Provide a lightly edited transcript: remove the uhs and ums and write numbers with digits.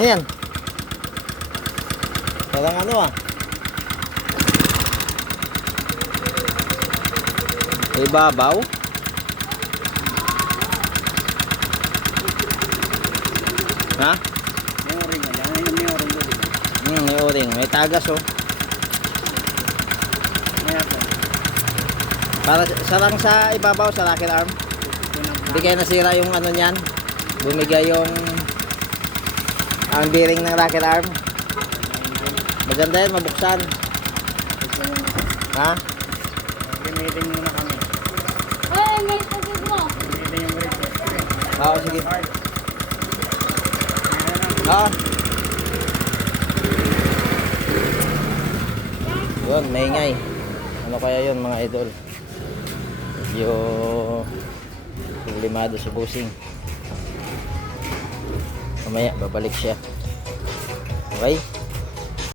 Ayan. Parang ano ah. Ibabaw. Ha? May o-ring yan. May o-ring doon. May o-ring. May tagas oh. May ako. Para sarang sa ibabaw sa rocket arm. Hindi kaya nasira yung ano niyan. Bumigay yung ang bearing ng rocket arm. Maganda yan, mabuksan. Ha? Gamitin muna kami. Ay, may tagod mo. Gamitin yung brake. Oo, sige. Oo. Yun, maingay. Ano kaya yun mga idol? Medyo problemado sa busing. Mamaya babalik siya. Okay?